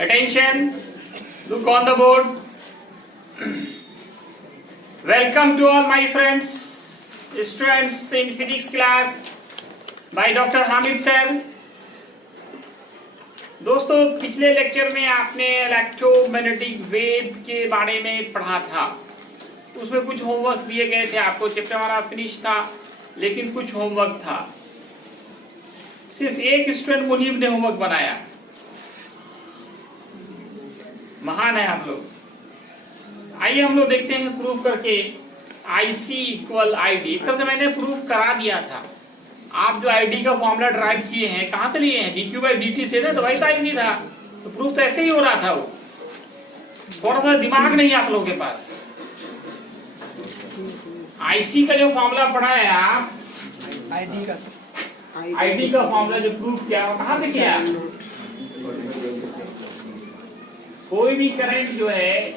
Attention, look on the board. Welcome to all my friends, students in physics class by Dr. Hamid sir. दोस्तों, पिछले lecture में आपने electromagnetic wave के बारे में पढ़ा था। उसमें कुछ होमवर्क दिए गए थे आपको। चैप्टर हमारा फिनिश था, लेकिन कुछ होमवर्क था। सिर्फ एक स्टूडेंट मुनीब ने होमवर्क बनाया। महान है आप लोग। आइए हम लोग देखते हैं प्रूफ करके IC इक्वल ID। एक तरह से मैंने प्रूफ करा दिया था। आप जो ID का फॉर्मूला ड्राइव किए हैं, कहाँ से लिए हैं? dq/dt से ना, तो वही तो IC था। तो प्रूफ तो ऐसे ही हो रहा था। वो थोड़ा सा दिमाग नहीं आप लोगों के पास। IC का जो फॉर्मूला पढ़ा है आप, ID का फॉर्मूला जो प्रूफ किया, वो कहाँ से किया? कोई भी करंट जो है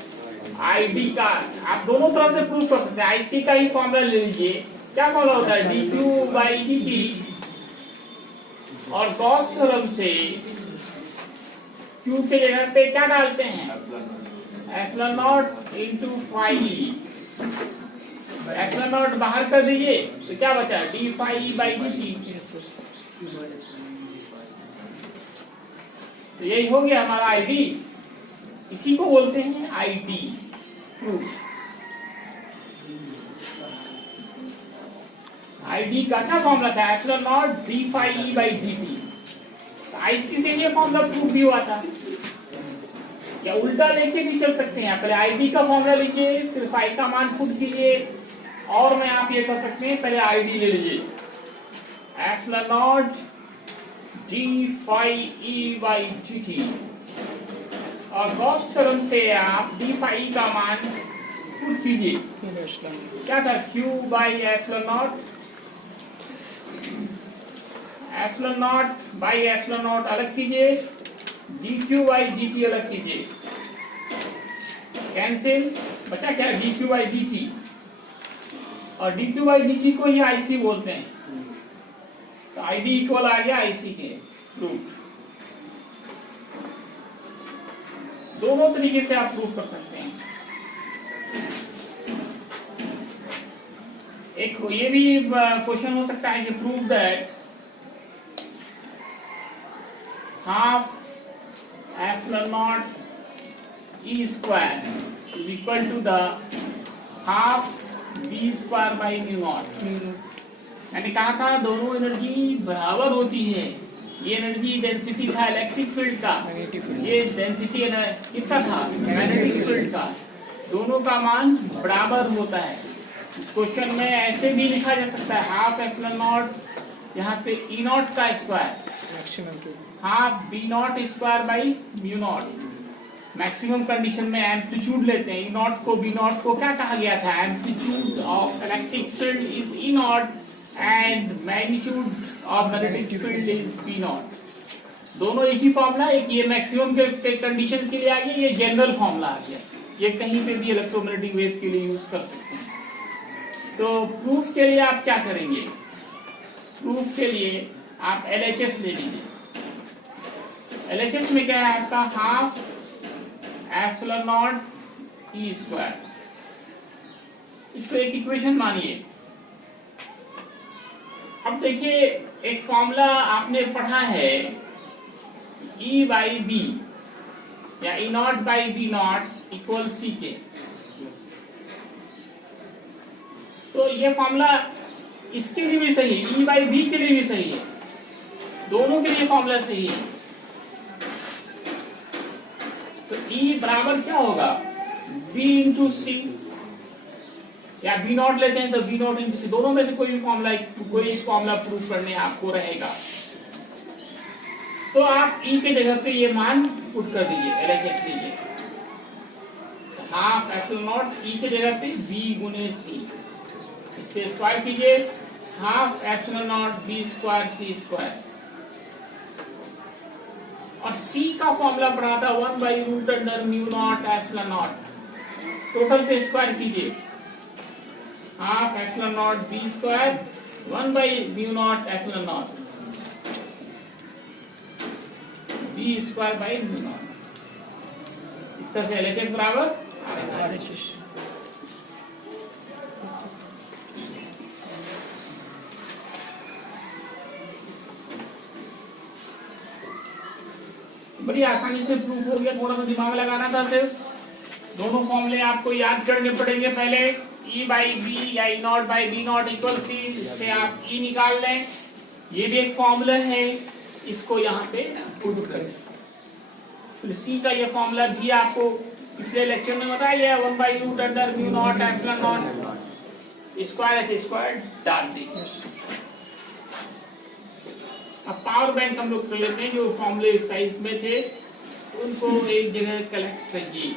ID का, आप दोनों तरह से प्रूफ कर सकते हैं। IC का ही फॉर्मूला ले लीजिए। क्या फॉर्मूला होता है? dq/dt। और गॉस थ्योरम से Q के जगह पे क्या डालते हैं? Epsilon naught into phi E. Epsilon naught बाहर कर दीजिए तो क्या बचा? d phi e by dt। तो यही हो गया हमारा ID। इसी को बोलते हैं ID प्रूफ। ID का क्या फॉर्मूला था? Epsilon not d phi e by dt। IC से ये फॉर्मूला प्रूफ भी हुआ था। या उल्टा लेके भी चल सकते हैं। पहले ID का फॉर्मूला लीजिए, फिर phi का मान पुट कीजिए, और मैं आप ये कर सकते हैं, पहले ID ले लीजिए। Epsilon not d phi e by dt। और गॉस थ्योरम से आप d phi e का मान पुट कीजिए। क्या था? Q by epsilon naught. Epsilon not by epsilon not अलग कीजिए, dq/dt अलग कीजिए। कैंसिल, बचा क्या? dq/dt। और dq/dt को ही IC बोलते हैं। तो ID इक्वल आ गया IC के प्रूफ। दोनों तरीके से आप प्रूफ कर सकते हैं। एक ये भी क्वेश्चन हो सकता है कि prove that half epsilon naught E square is equal to the half B square by mu naught। मैंने कहा था दोनों एनर्जी बराबर होती है। ये एनर्जी डेंसिटी था इलेक्ट्रिक फील्ड का, ये डेंसिटी कितना था? मैग्नेटिक फील्ड का। दोनों का मान बराबर होता है। इस क्वेश्चन में ऐसे भी लिखा जा सकता है, हाफ एप्सिलॉन नॉट, यहाँ पे E नॉट का square half B not square by mu not. Maximum condition में एम्पलीट्यूड लेते हैं। E नॉट को B नॉट को क्या कहा गया था? Amplitude of electric field is E not and magnitude of magnetic field is B not. दोनों एक ही फॉर्मूला। एक ये मैक्सिमम के कंडीशन के लिए आ गया, ये जनरल फॉर्मूला आ गया। ये कहीं पे भी इलेक्ट्रोमैग्नेटिक वेव के लिए यूज कर सकते हैं। तो प्रूफ के लिए आप क्या करेंगे? प्रूफ के लिए आप LHS ले लीजिए। LHS में क्या है आपका? Half epsilon not E square. इसको एक इक्वेशन मानिए। अब देखिए, एक फॉर्मूला आपने पढ़ा है E by B या E not by B not equal C के। तो ये फॉर्मूला इसके लिए भी सही है, E by B के लिए भी सही है। दोनों के लिए फॉर्मूला सही है। तो E बराबर क्या होगा? B इंटू C, या B नॉट लेते हैं तो B नॉट इंटू C। दोनों में से कोई फॉर्मूला प्रूफ करने आपको रहेगा। तो आप E के जगह पे ये मान पुट कर दीजिए, LHS लीजिए। हाफ एप्सिलॉन नॉट E के जगह पे B गुने C, इसके स्क्वायर कीजिए। Half epsilon naught B square C square. और C का फॉर्मूला पढ़ा था 1 by root under mu naught epsilon naught. Total पे स्क्वायर कीजिए। Half epsilon naught B square 1 by mu naught epsilon naught B square by mu naught. इस तरह से LHS बराबर RHS। बड़ी आसानी से प्रूफ हो गया, थोड़ा सा दिमाग लगाना था सिर्फ। दोनों फॉर्मूले आपको याद करने पड़ेंगे पहले। E बाई बी या E naught by B naught equal C, इससे आप E निकाल लें। ये भी एक फॉर्मूला है, इसको यहाँ पे पुट करें। फिर C का ये फॉर्मूला भी आपको पिछले लेक्चर में बताया, 1/रूट under mu naught epsilon naught square h square डाल दी। अब पावर बैंक हम लोग कर लेते हैं, जो फॉर्मूले एक्सरसाइज में थे उनको एक जगह कलेक्ट करिए।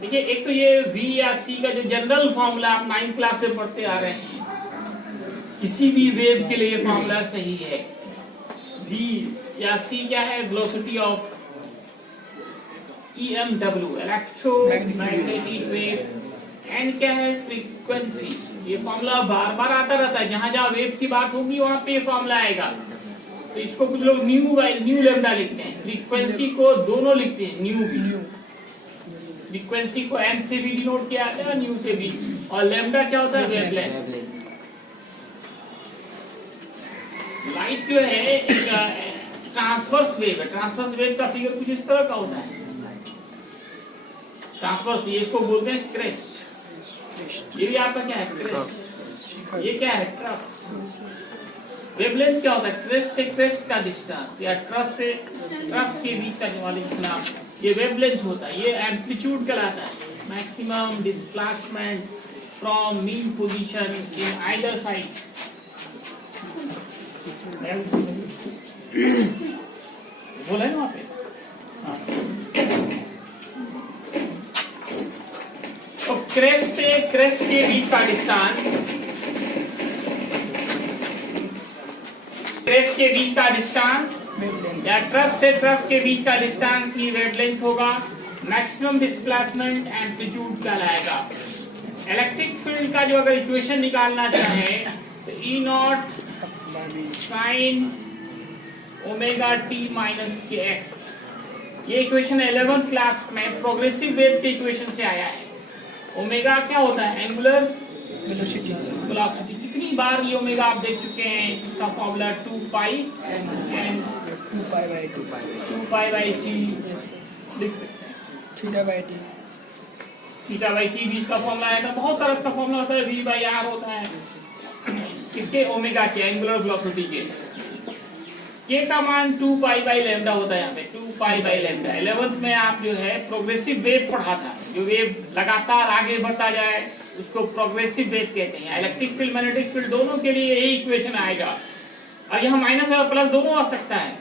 देखिए, एक तो ये V या C का जो जनरल फॉर्मूला आप 9th क्लास से पढ़ते आ रहे हैं, किसी भी वेव के लिए फॉर्मूला सही है। V या C क्या है? Velocity of EMW, electromagnetic wave. N क्या है? फ्रीक्वेंसी। ये फॉर्मूला बार बार आता रहता है, जहां जहां वेव की बात होगी वहां पे ये फॉर्मूला आएगा। तो इसको कुछ लोग न्यू लेम्डा लिखते हैं, फ्रीक्वेंसी को दोनों लिखते हैं, न्यू भी। फ्रीक्वेंसी को m से भी डिनोट किया जाता है, न्यू से भी। और लेम्डा क्या होता है? वेवलेंथ। लाइट जो है एक ट्रांसवर्स वेव है। ट्रांसवर्स वेव का फिगर कुछ इस तरह का होता है। ट्रांसवर्स, ये इसको बोलते हैं क्रेस्ट। ये भी आपका क्या है? क्रेस्ट। ये क्या है? ट्रफ। वेवलेंथ क्या होता है? क्रेस्ट से क्रेस्ट का डिस्टेंस या ट्रफ से ट्रफ के बीच का जो वाली इतना, ये वेवलेंथ होता है। ये एम्पलीट्यूड कहलाता है, maximum displacement from mean position in either side. बोला है ना वहाँ पे? तो क्रेस्ट से क्रेस्ट के बीच का डिस्टेंस, क्रेस्ट के बीच का डिस्टेंस या ट्रफ से ट्रफ के बीच का डिस्टेंस ही वेवलेंथ होगा। मैक्सिमम डिस्प्लेसमेंट एम्पलीट्यूड कहलाएगा। इलेक्ट्रिक फील्ड का जो अगर इक्वेशन निकालना चाहे तो E not sine omega T minus के एक्स, ये इक्वेशन 11th क्लास में प्रोग्रेसिव वेव के इक्वेशन से आया है। ओमेगा क्या होता है? Angular velocity. कितनी बार ये ओमेगा आप देख चुके हैं? इसका formula 2 pi and 2 pi by T लिख सकते हैं। थीटा बाई टी भी इसका फॉर्मूला आया था। बहुत सारा इसका फॉर्मूला होता है, V बाई R होता है। किसके? ओमेगा के, एंगुलर वेलोसिटी के। K का मान 2 पाई बाई लैम्डा होता है। यहाँ पे 2 पाई बाई लैम्डा 11th में आप जो है प्रोग्रेसिव वेव पढ़ा था। जो वेव लगातार आगे बढ़ता जाए उसको प्रोग्रेसिव वेव कहते हैं। इलेक्ट्रिक फील्ड, मैग्नेटिक फील्ड दोनों के लिए यही इक्वेशन आएगा। और यहाँ माइनस और प्लस दोनों आ सकता है,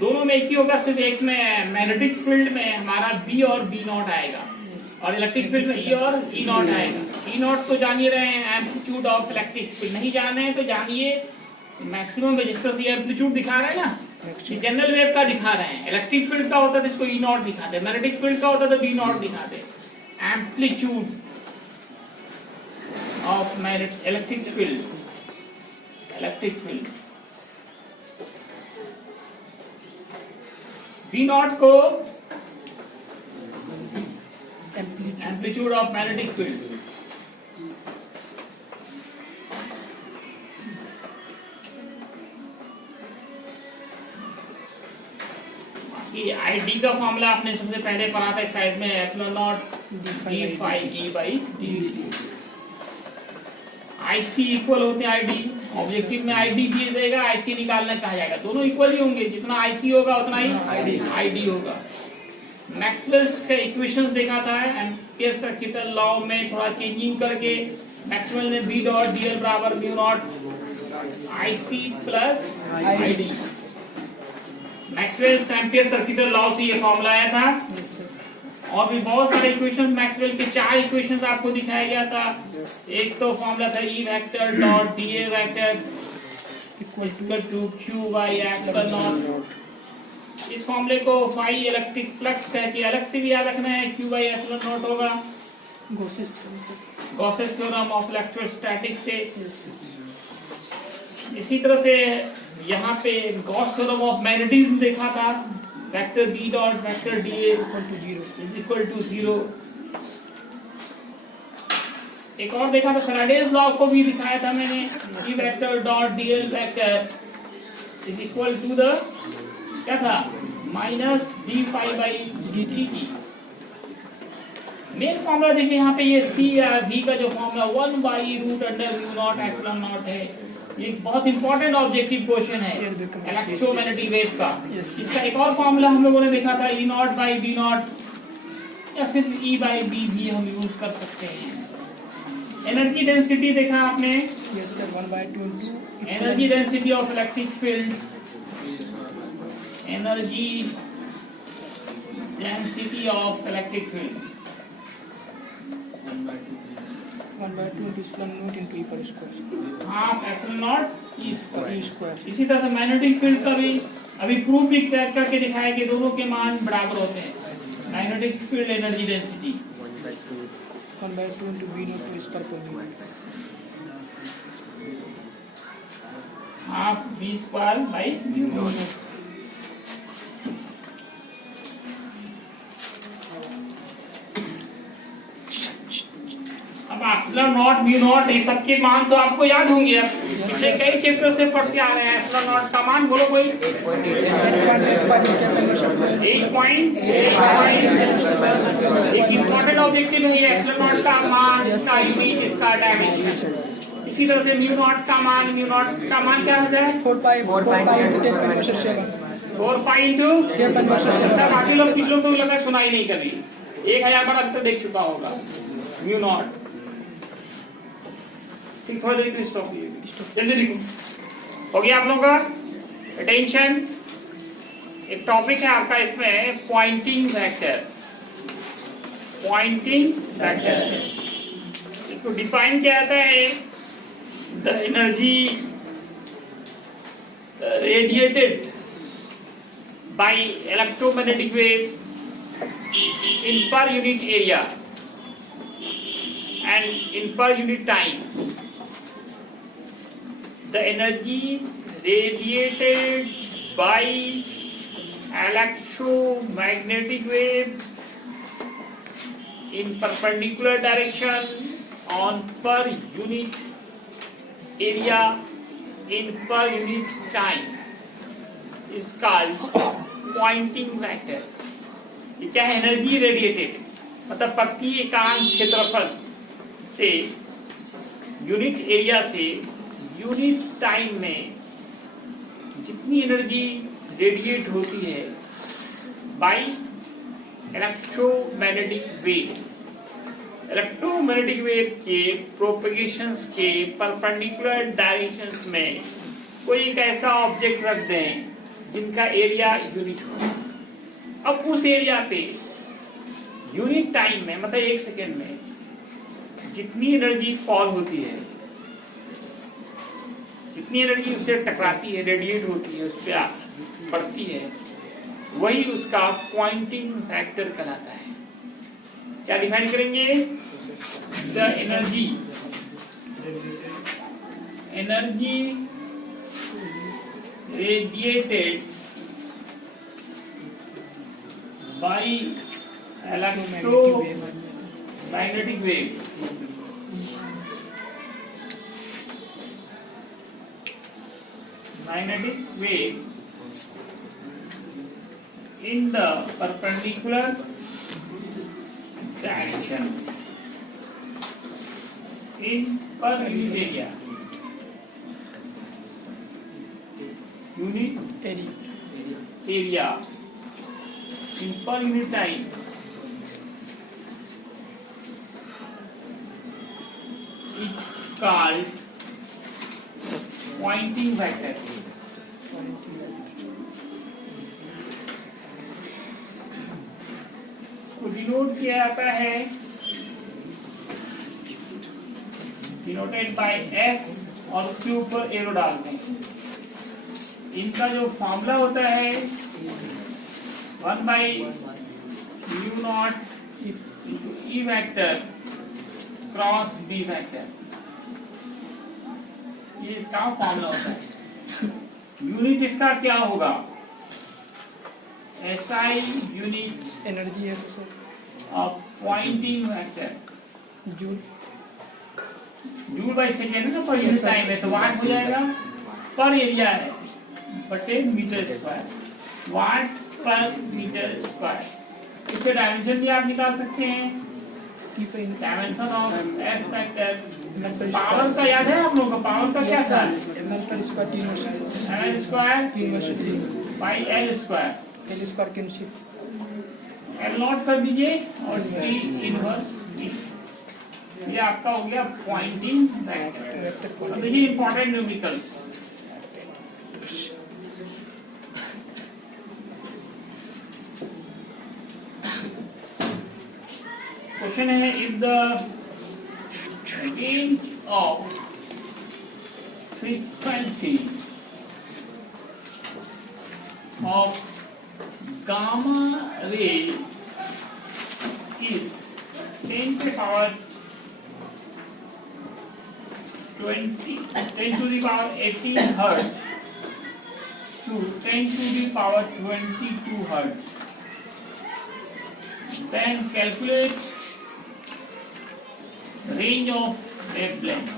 दोनों में एक ही होगा। सिर्फ एक में मैग्नेटिक फील्ड में हमारा B और B नॉट आएगा, और इलेक्ट्रिक फील्ड में E और E नॉट आएगा। E नॉट तो जानिए रहे हैं, एम्पलीट्यूड ऑफ इलेक्ट्रिक फील्ड। नहीं जाने हैं तो जानिए मैक्सिमम रेजिस्टेंस। ये एम्पलीट्यूड दिखा रहे हैं ना, जनरल वेव का दिखा रहे हैं। इलेक्ट्रिक फील्ड का होता है तो इसको E नॉट दिखाते हैं, मैग्नेटिक फील्ड का होता है तो B नॉट दिखाते हैं। Amplitude of electric field V not को एम्पलीट्यूड ऑफ मैग्नेटिक फील्ड। ये ID का फॉर्मूला आपने सबसे पहले पढ़ा था एक्सरसाइज में, epsilon not d phi E by dt। IC equal होते हैं ID। ऑब्जेक्टिव में ID दिया जाएगा, IC निकालना कहा जाएगा। दोनों इक्वल ही होंगे, जितना IC होगा उतना ही ID होगा। मैक्सवेल्स के इक्वेशंस देखा था, एम्पियर सर्किटल लॉ में थोड़ा चेंजिंग करके मैक्सवेल ने B डॉट dl बराबर mu naught IC plus ID। Maxwell's ampere circuital law से ये फॉर्मूला आया था। और भी बहुत सारे इक्वेशंस, मैक्सवेल के 4 इक्वेशंस आपको दिखाया गया था। एक तो फॉर्मूला था E vector dot dA vector equal to Q by epsilon naught. इस फॉर्मूले को फाई इलेक्ट्रिक फ्लक्स कह के अलग से भी याद रखना है। Q बाई एप्सिलॉन नॉट होगा गॉसेस थ्योरम ऑफ इलेक्ट्रोस्टैटिक्स से। इसी तरह से यहाँ पे गॉस थ्योरम ऑफ मैग्नेटिज्म देखा था, vector B dot vector D equal to zero. Is equal to 0। एक और देखा था फैराडेज लॉ को भी दिखाया था मैंने, E vector dot DL vector is equal to the क्या था minus D phi by D T. Main formula देखिए यहाँ पे ये सी या वी का जो formula 1 by root under mu naught epsilon naught है। ये बहुत इंपॉर्टेंट ऑब्जेक्टिव क्वेश्चन है इलेक्ट्रोमैग्नेटिक वेव का। इसका एक और फॉर्मूला हम लोगों ने देखा था ई नॉट बाई बी नॉट या सिर्फ ई बाई बी भी हम यूज कर सकते हैं। एनर्जी डेंसिटी देखा आपने, yes sir 1/2 energy density of electric field, energy density of electric field 1/2 epsilon naught into E पर square half epsilon naught E E square. Square. इसी तरह से मैग्नेटिक फील्ड का भी अभी प्रूफ भी करके दिखाया कि दोनों के मान बराबर होते हैं। Magnetic field energy density 1/2 into B naught two square पर mu half B square by mu naught. अब एप्सिलॉन नॉट म्यू नॉट ये सबके मान तो आपको याद होंगे, पिछले कई चैप्टर से पढ़ते आ रहे हैं। एप्सिलॉन नॉट का मान बोलो कोई 8.8। एक इंपॉर्टेंट ऑब्जेक्टिव है ये एप्सिलॉन नॉट का मान, इसका यूनिट, इसका डायमेंशन। इसी तरह से म्यू नॉट का मान क्या होता है 4 पाई इनटू 10⁻⁷ 4 पाई इंटू 10⁻⁷। सब बाकी लोग पिछले तो लगा सुना ही नहीं कभी, 1000 बार अब तो देख चुका होगा म्यू नॉट। ठीक, थोड़ी देर के लिए स्टॉप कीजिए, जल्दी लिखो। हो गया आप लोगों का अटेंशन। एक टॉपिक है आपका इसमें पॉइंटिंग वेक्टर। पॉइंटिंग वेक्टर इसको डिफाइन किया जाता है the energy radiated by electromagnetic wave in per unit area and in per unit time. The energy radiated by electromagnetic wave in perpendicular direction on per unit area in per unit time is called pointing vector. ये क्या है energy radiated, मतलब प्रति एकांक क्षेत्रफल से unit area से unit time में जितनी एनर्जी रेडिएट होती है by electromagnetic wave. Electromagnetic wave के प्रोपगेशंस के परपेंडिकुलर डायरेक्शंस में कोई एक ऐसा ऑब्जेक्ट रख दें जिनका एरिया यूनिट हो। अब उस एरिया पे यूनिट टाइम में मतलब 1 सेकेंड में जितनी एनर्जी फॉल होती है, जितनी एनर्जी उससे टकराती है, रेडिएट होती है, उस पर पड़ती है, वही उसका पॉइंटिंग फैक्टर कहलाता है। क्या डिफाइन करेंगे? The energy radiated by electromagnetic wave in the perpendicular direction in per unit area, unit area in per unit time is called pointing vector. को डिनोट किया जाता है डिनोटेड बाय S और उसके ऊपर एरो डालते हैं। इनका जो फॉर्मूला होता है 1 by mu naught into E vector cross B vector, ये इसका फॉर्मूला होता है। यूनिट इसका क्या होगा? SI यूनिट एनर्जी है sir, of Poynting vector joule. Joule by second ना पर यूनिट टाइम है, तो वाट हो जाएगा पर एरिया है बटे मीटर स्क्वायर, वाट पर मीटर स्क्वायर। इसके डायमेंशन भी आप निकाल सकते हैं, की पे dimension of S factor. Power का याद है आप लोगों को? पावर का क्या था? ML square T inverse L square T inverse by L square, L square cancel. L not कर दीजिए और टी इनवर्स टी। ये आपका हो गया पॉइंटिंग वेक्टर। अब देखिए इंपॉर्टेंट न्यूमेरिकल्स। क्वेश्चन है, if the range of frequency of gamma ray is 10 to the power 18 hertz to 10 to the power 22 hertz. Then calculate range of wavelength.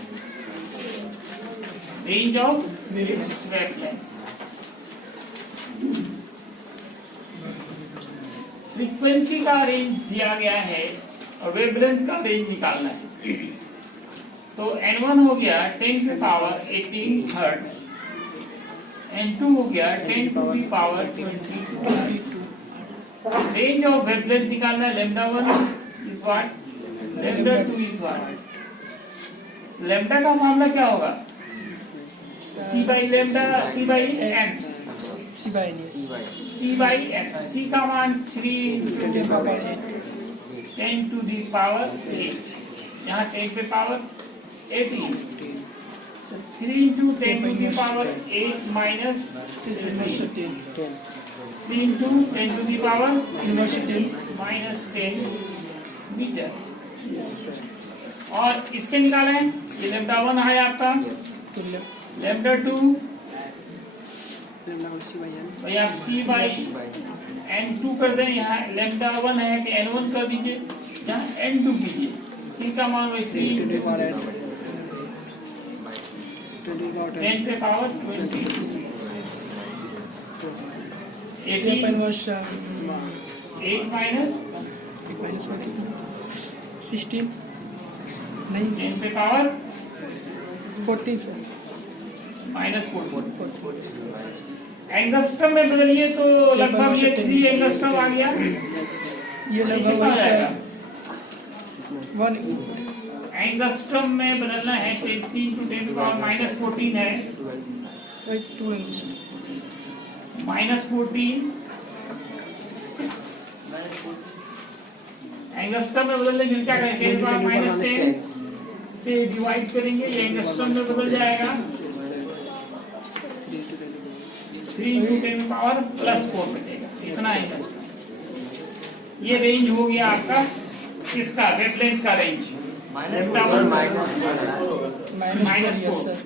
Range of wavelength. Frequency का range दिया गया है और wavelength का range निकालना है। तो N1 हो गया 10 to the power 18 hertz, N2 हो गया 10 to the power 22। Range of wavelength निकालना है। λ1 is what, λ2 is what. Lambda का मामला क्या होगा? C by lambda, C by n, C by N S C by n। C का मान 3 10 पावर 8 10 to the power 8, यहाँ 10 पे power 18, 3 into 10 to the power 8 minus 10 3 into 10 to the power inverse 10 minus 10 metre. और इससे निकाला है, ये lambda 1 है आपका, तो lambda 2 lambda C by N तो यहाँ C by N2 कर दें। यहाँ लैम्डा 1 है कि N1 कर दीजिए, यहाँ N2 कीजिए। C का मान वैसे ही 10 पावर 10 पे पावर 22, 18 18 इनवर्स 8 माइनस 16 नहीं 10 पे पावर 14 सर माइनस 4। एंगस्ट्रम में बदलिए तो लगभग ये 3 एंगस्ट्रम आ गया। ये लगभग वही सर 1 एंगस्ट्रम में बदलना है, 3 to 10 पावर माइनस 14 है, वही 2 इंग्लिश माइनस 14। एंगस्ट्रम में बदलने के लिए क्या करें? 10 पावर माइनस 10 से डिवाइड करेंगे, ये एंगस्ट्रम में बदल जाएगा। 3 into 10 पावर प्लस 4 बचेगा, इतना एंगस्ट्रम। ये रेंज हो गया आपका किसका? वेवलेंथ का रेंज। माइनस यस सर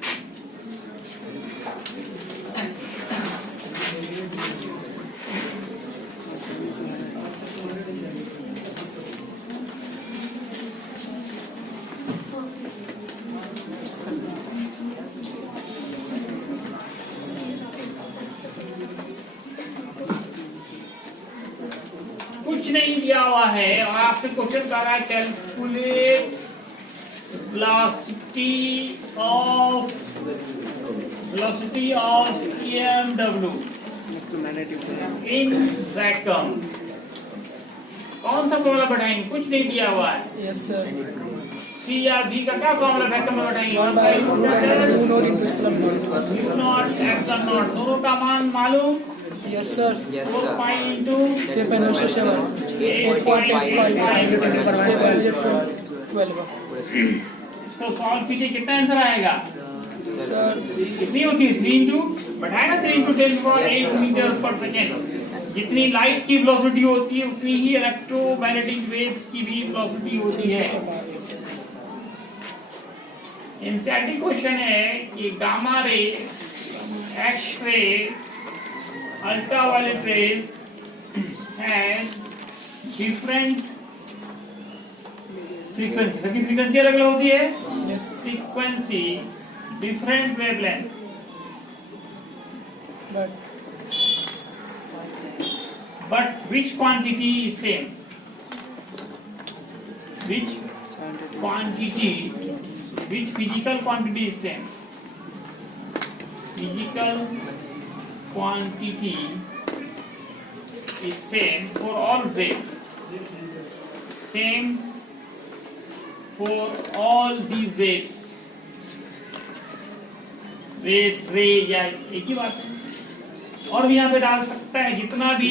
कुछ नहीं दिया हुआ है और आपसे क्वेश्चन कर रहा है calculate velocity of EMW in vacuum। कौन सा फॉर्मूला बढ़ाएंगे? कुछ नहीं दिया हुआ है। यस सर C या V का क्या फॉर्मूला वैक्यूम में बढ़ाएंगे? 1 by 2 naught into epsilon naught epsilon naught, दोनों का मान मालूम। यस सर 4 पाई इंटू 10⁻⁷ 12 तो सॉल्व कीजिए, कितना आंसर आएगा? सर कितनी होती है? 3 इंटू बढ़ाए ना, 3 into 10⁸ मीटर पर सेकेंड। जितनी लाइट की वेलोसिटी होती है उतनी ही इलेक्ट्रोमैग्नेटिक वेव्स की भी वेलोसिटी होती है। एनसीईआरटी क्वेश्चन है कि gamma ray X-ray, ultraviolet rays has different frequency. सबकी frequency अलग अलग होती है. Yes. Frequency, different wavelength. But which quantity is same? Which quantity, which physical quantity is same? Physical quantity is same for all waves. Same for all these waves. Waves, ray या एक ही बात है. और भी यहाँ पे डाल सकता है जितना भी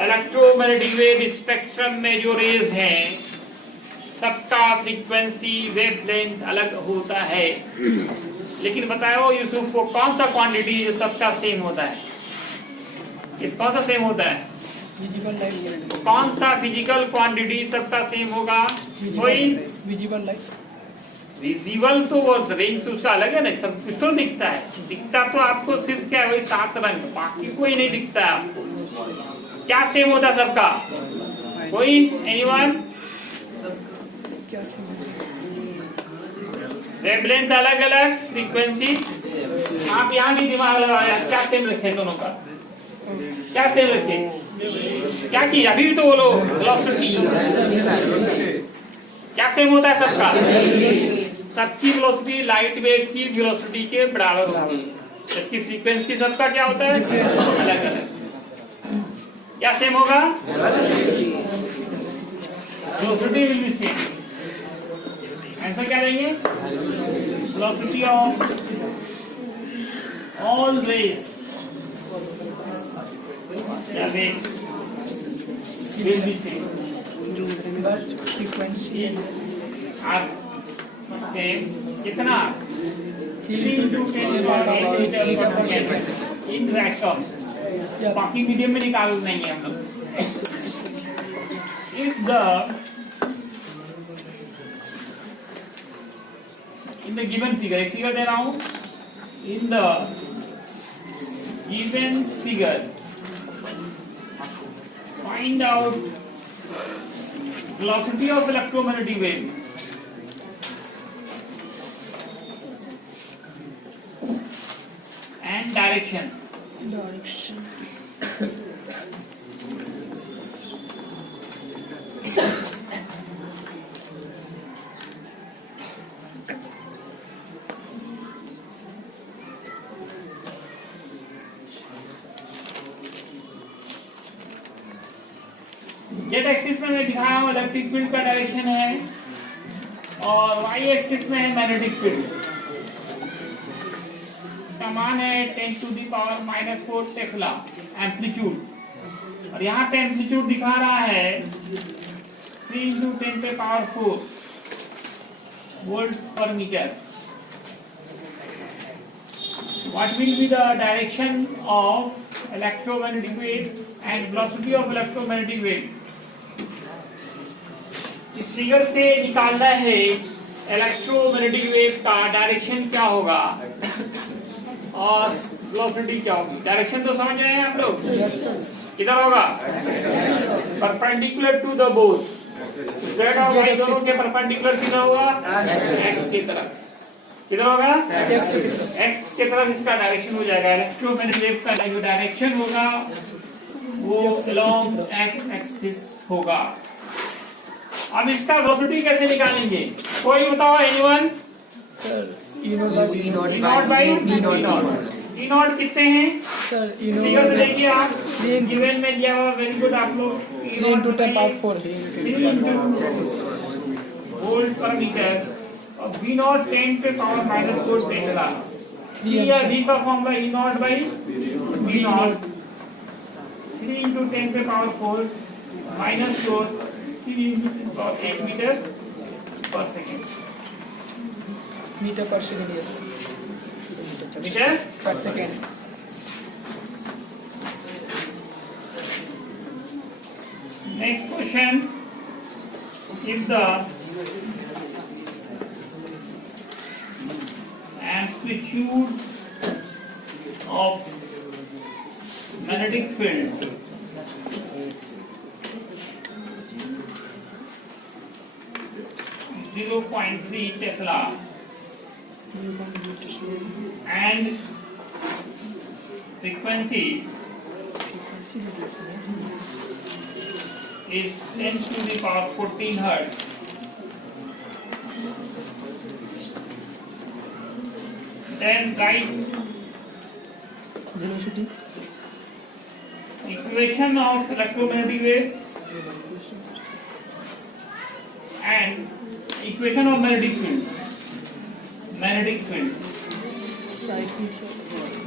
इलेक्ट्रोमैग्नेटिक वेव स्पेक्ट्रम में जो रेज हैं सबका फ्रीक्वेंसी वेवलेंथ अलग होता है. लेकिन बताओ यूसुफ को कौन सा क्वांटिटी जो सबका सेम होता है? किस कौन सा सेम होता है? Visible light. कौन सा फिजिकल क्वांटिटी सबका सेम होगा? कोई Visible light. विजिबल तो वो रेंज तो उसका अलग है ना. सब कुछ तो दिखता है. दिखता तो आपको सिर्फ क्या है वही 7 रंग, बाकी कोई नहीं दिखता है आपको. क्या सेम होता है सबका? कोई एनीवन? क्या सेम? वेवलेंथ अलग अलग, फ्रीक्वेंसी. आप यहाँ भी दिमाग लगाया क्या सेम रखे दोनों का? क्या सेम रखे? क्या किया अभी भी तो बोलो. वेलोसिटी क्या सेम होता है सबका? सबकी वेलोसिटी लाइट वेव की वेलोसिटी के बराबर होती है. जबकि फ्रीक्वेंसी सबका क्या होता है? अलग अलग. क्या सेम होगा? Velocity will be same. Answer क्या देंगे? वेलोसिटी ऑफ ऑल रेज या wave will be same. Frequency. Are same कितना? 3 into 10 power 8 per second in vector. Yeah. बाकी मीडियम में निकाल नहीं है हम लोग. If the in the given figure, एक फिगर दे रहा हूँ. In the given figure, find out velocity of electromagnetic wave and direction. Z axis में मैं दिखाया हूँ इलेक्ट्रिक फील्ड का डायरेक्शन है और वाई एक्सिस में है मैग्नेटिक फील्ड. का मान है 10 to the power -4 Tesla amplitude. और यहाँ पे एम्पलीट्यूड दिखा रहा है 3 into 10 पे power 4 volt per metre. What will be the direction of electromagnetic wave and velocity of electromagnetic wave? इस फिगर से निकालना है इलेक्ट्रोमैग्नेटिक वेव का डायरेक्शन क्या होगा और वेलोसिटी क्या होगी. डायरेक्शन तो समझ रहे हैं आप लोग? किधर होगा? Perpendicular to the both. Z और वाई दोनों के परपेंडिकुलर किधर होगा? एक्स की तरफ. किधर होगा? एक्स की तरफ इसका डायरेक्शन हो जाएगा. इलेक्ट्रोमैग्नेटिक वेव का जो डायरेक्शन होगा वो अलोंग एक्स एक्सिस होगा. अब इसका वेलोसिटी कैसे निकालेंगे? कोई बताओ anyone? Sir E naught by E not कितने हैं? सर फिगर में देखिए आप. गिवन में दिया हुआ. Very good. आप लोग 3 into 10 power 4. Volt per metre और v नॉट 10 पे पावर -4 टेस्ला. v का formula E naught by v naught 3 into 10 पे power 4 -4 3 into 10 power 8 metre per second. Meter per second. Yes. Metre Per second. Next question. If the amplitude of magnetic field .3 Tesla and frequency is 10 to the power 14 hertz. Then write Velocity. equation of electromagnetic wave and equation of magnetic field. Magnetic field.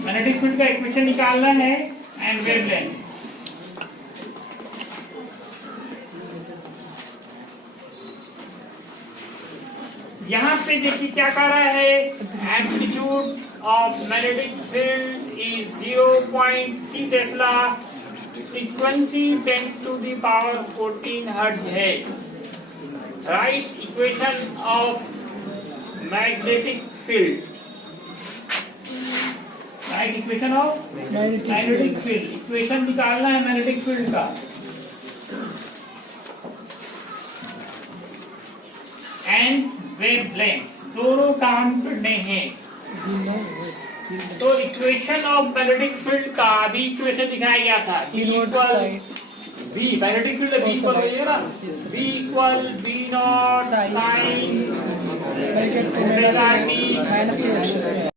Magnetic field का equation निकालना है and wavelength. यहाँ पे देखिए क्या कह रहा है, amplitude of magnetic field is 0.3 tesla, frequency 10 to the power 14 hertz है. Write equation of magnetic field. Write equation of magnetic field. Equation निकालना है मैग्नेटिक फील्ड का. एंड वेवलेंथ दोनों काम करने हैं. तो इक्वेशन ऑफ मैग्नेटिक फील्ड का अभी इक्वेशन दिखाया गया था. V magnetic field V equal हो जाएगा ना. V equal V not sine omega t